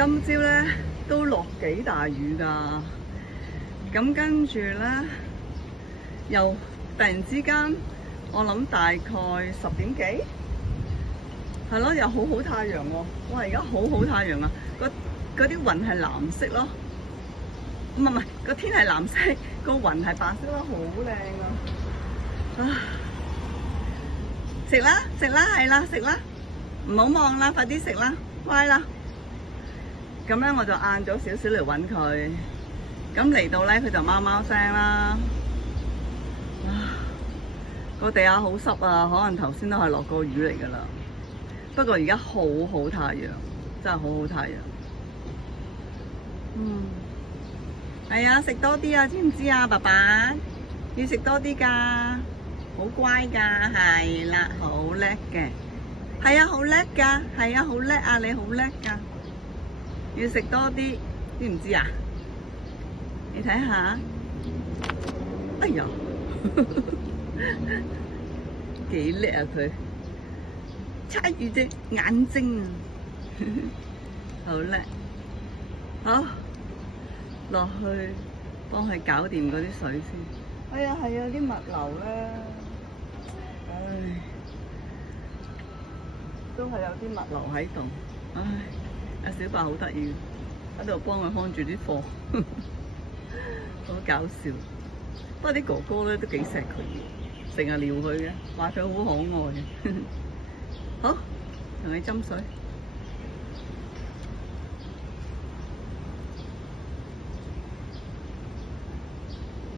今朝咧都落幾大雨㗎，咁跟住咧又突然之間，我諗大概10點幾，係咯，又好好太陽喎！哇，而家好好太陽啊！嗰啲雲係藍色咯，唔係個天係藍色，個雲係白色咯，好靚啊！食啦食啦，係啦食啦，唔好望啦，快啲食啦，乖啦！咁咧我就晏咗少少嚟搵佢，咁嚟到咧佢就貓貓聲啦。個地下好濕啊，可能頭先都係落過雨嚟㗎啦。不過而家好好太陽，真係好好太陽。係啊，食多啲啊，知唔知啊，爸爸？要食多啲㗎，好乖㗎，係啦，好叻嘅。係啊，好叻㗎，係啊，好叻啊，你好叻㗎。要食多啲，知唔知啊？你睇下，哎呀！幾叻啊佢，猜住隻眼睛啊，好叻，好落去幫佢搞掂嗰啲水先。哎呀係啊，啲物流咧，唉，都係有啲物流喺度，唉，阿小白好得意，喺度幫佢看住啲貨，好搞笑。不過啲哥哥咧都幾錫佢，成日撩佢嘅，話佢好可愛嘅。好，同你斟水。